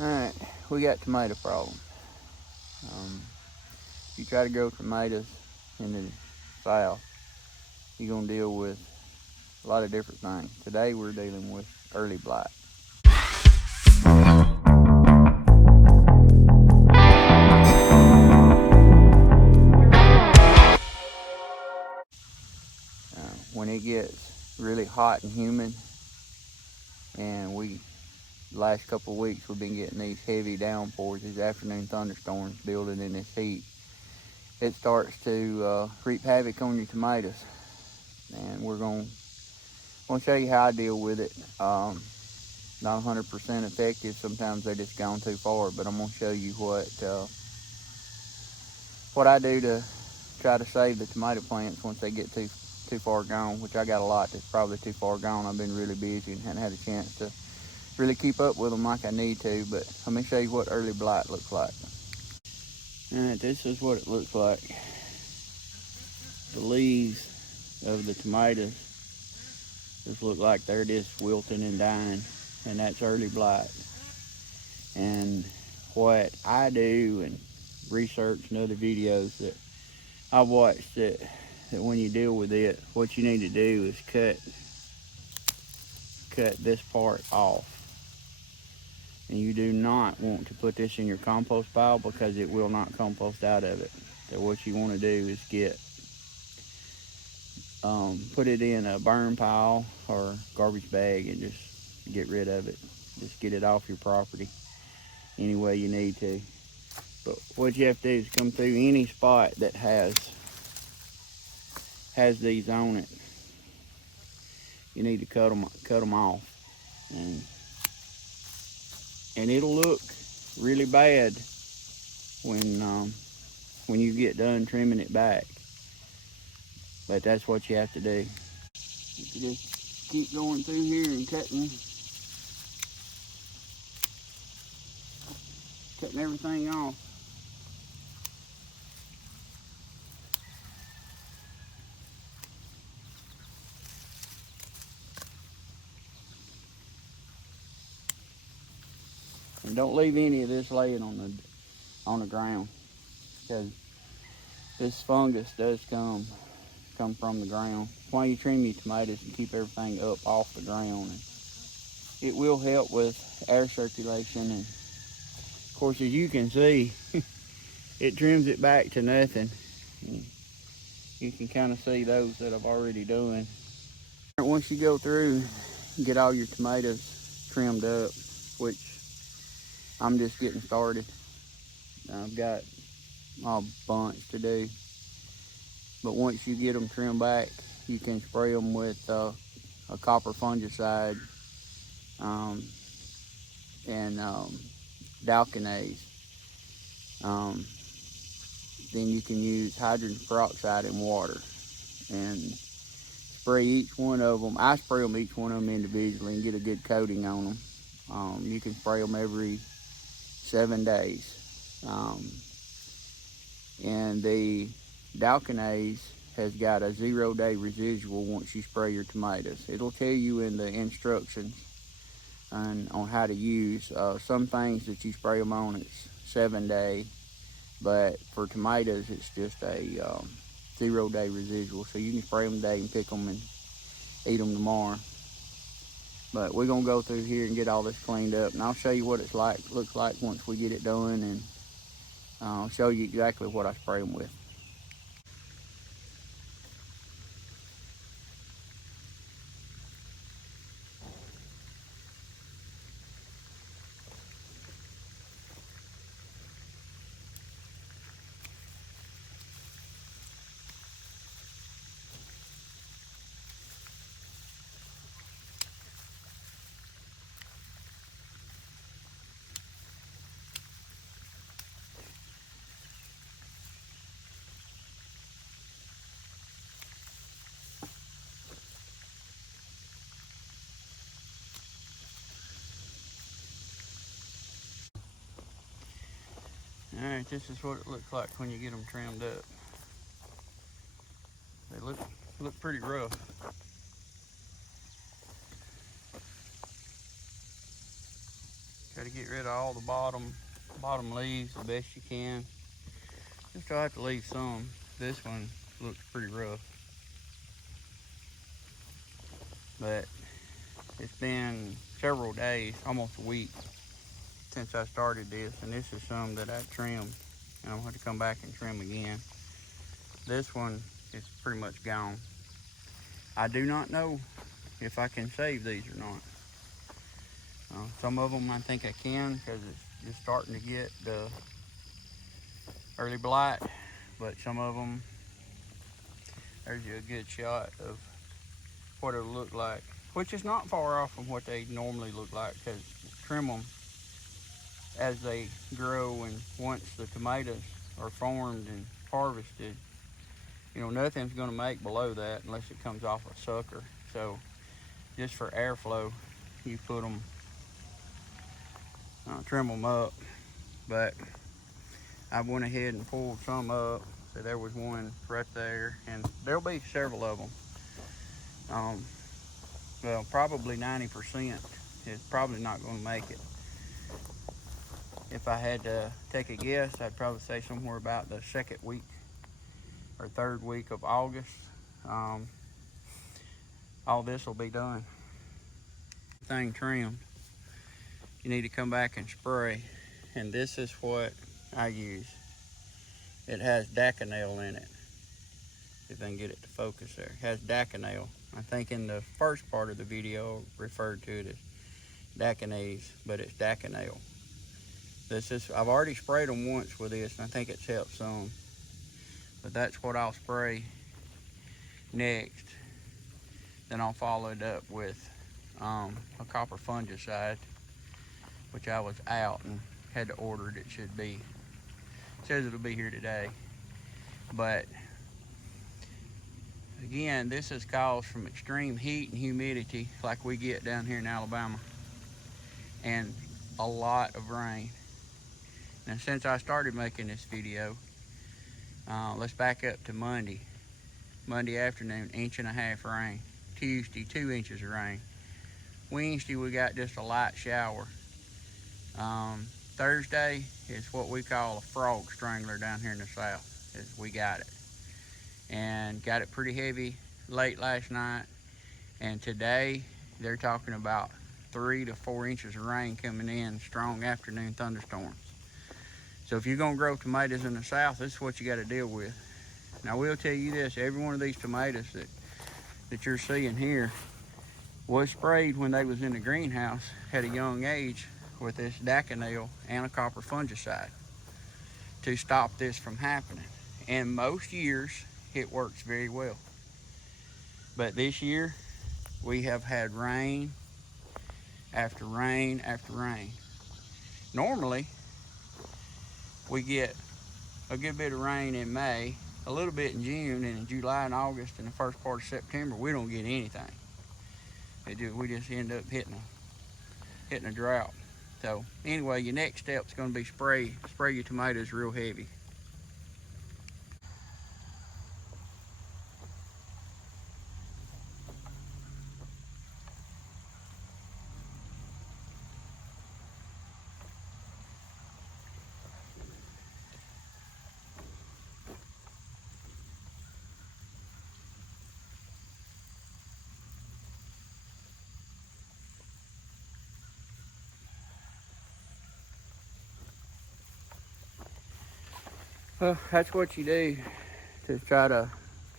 Alright, we got tomato problem. If you try to grow tomatoes in the south, you're going to deal with a lot of different things. Today we're dealing with early blight. When it gets really hot and humid, and the last couple of weeks we've been getting these heavy downpours, these afternoon thunderstorms building in this heat, it starts to wreak havoc on your tomatoes. And we're going to show you how I deal with it. Not 100% effective. Sometimes they're just gone too far, but I'm going to show you what I do to try to save the tomato plants once they get too far gone, which I got a lot that's probably too far gone. I've been really busy and hadn't had a chance to really keep up with them like I need to, but let me show you what early blight looks like. Alright, this is what it looks like. The leaves of the tomatoes just look like they're just wilting and dying, and that's early blight. And what I do, and research and other videos that I watched, that when you deal with it, what you need to do is cut this part off. And you do not want to put this in your compost pile because it will not compost out of it. So what you want to do is put it in a burn pile or garbage bag and just get rid of it. Just get it off your property any way you need to. But what you have to do is come through any spot that has these on it. You need to cut them off, and it'll look really bad when you get done trimming it back. But that's what you have to do. You just keep going through here and cutting everything off. And don't leave any of this laying on the ground, because this fungus does come from the ground. Why you trim your tomatoes and keep everything up off the ground. And it will help with air circulation, and of course, as you can see, it trims it back to nothing. And you can kind of see those that I've already done. Once you go through and get all your tomatoes trimmed up, which I'm just getting started, I've got a bunch to do. But once you get them trimmed back, you can spray them with a copper fungicide and Dalkinase. Then you can use hydrogen peroxide in water and spray each one of them. I spray them each one of them individually and get a good coating on them. You can spray them every 7 days. And the Dalkinase has got a 0-day residual once you spray your tomatoes. It'll tell you in the instructions on how to use. Some things that you spray them on, it's 7-day, but for tomatoes it's just a 0-day residual. So you can spray them today and pick them and eat them tomorrow. But we're gonna go through here and get all this cleaned up, and I'll show you what it's looks like once we get it done, and I'll show you exactly what I spray them with. Alright, this is what it looks like when you get them trimmed up. They look pretty rough. Got to get rid of all the bottom leaves the best you can. Just try to leave some. This one looks pretty rough. But it's been several days, almost a week, since I started this, and this is some that I trimmed, and I'll have to come back and trim again. This one is pretty much gone. I do not know if I can save these or not. Some of them I think I can, because it's just starting to get the early blight, but some of them, there's a good shot of what it'll look like, which is not far off from what they normally look like, because trim them as they grow, and once the tomatoes are formed and harvested, you know, nothing's going to make below that unless it comes off a sucker. So just for airflow, you put them, trim them up. But I went ahead and pulled some up. So there was one right there, and there'll be several of them. Well, probably 90% is probably not going to make it. If I had to take a guess, I'd probably say somewhere about the second week or third week of August, all this will be done. Thing trimmed, you need to come back and spray, and this is what I use. It has Daconel in it. If I can get it to focus there. It has Daconel. I think in the first part of the video referred to it as Daconese, but it's Daconel. I've already sprayed them once with this, and I think it's helped some. But that's what I'll spray next. Then I'll follow it up with a copper fungicide, which I was out and had to order it. It should be, it says it'll be here today. But again, this is caused from extreme heat and humidity like we get down here in Alabama, and a lot of rain. Now, since I started making this video, let's back up to Monday. Monday afternoon, 1.5 inches rain. Tuesday, 2 inches of rain. Wednesday, we got just a light shower. Thursday is what we call a frog strangler down here in the south. We got it. And got it pretty heavy late last night. And today, they're talking about 3 to 4 inches of rain coming in, strong afternoon thunderstorms. So if you're gonna grow tomatoes in the south, this is what you gotta deal with. Now, I will tell you this, every one of these tomatoes that you're seeing here was sprayed when they was in the greenhouse at a young age with this Daconel and a copper fungicide to stop this from happening. And most years, it works very well. But this year, we have had rain after rain after rain. Normally, we get a good bit of rain in May, a little bit in June, and in July and August and the first part of September, we don't get anything. We just end up hitting a drought. So anyway, your next step is going to be spray your tomatoes real heavy. Well, that's what you do to try to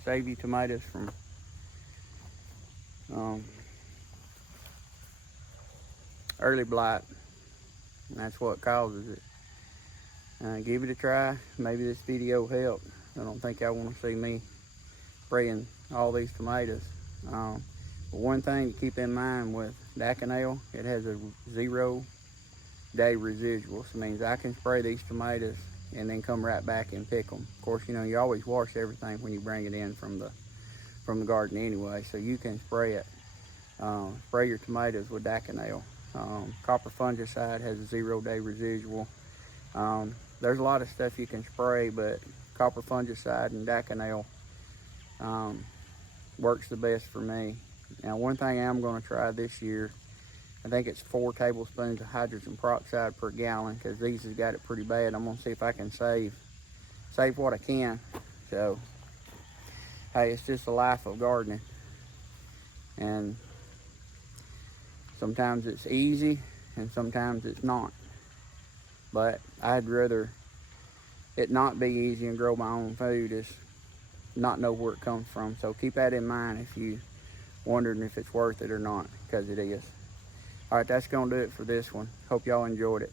save your tomatoes from early blight. And that's what causes it. Give it a try. Maybe this video helped. I don't think I want to see me spraying all these tomatoes. But one thing to keep in mind with Daconel, it has a 0-day residual. So it means I can spray these tomatoes and then come right back and pick them. Of course, you know, you always wash everything when you bring it in from the garden anyway, so you can spray it. Spray your tomatoes with Daconel. Copper fungicide has a 0-day residual. There's a lot of stuff you can spray, but copper fungicide and Daconel works the best for me. Now, one thing I'm going to try this year I think it's 4 tablespoons of hydrogen peroxide per gallon, because these has got it pretty bad. I'm gonna see if I can save what I can. So, hey, it's just the life of gardening. And sometimes it's easy and sometimes it's not. But I'd rather it not be easy and grow my own food is not know where it comes from. So keep that in mind if you wondering if it's worth it or not, because it is. All right, that's gonna do it for this one. Hope y'all enjoyed it.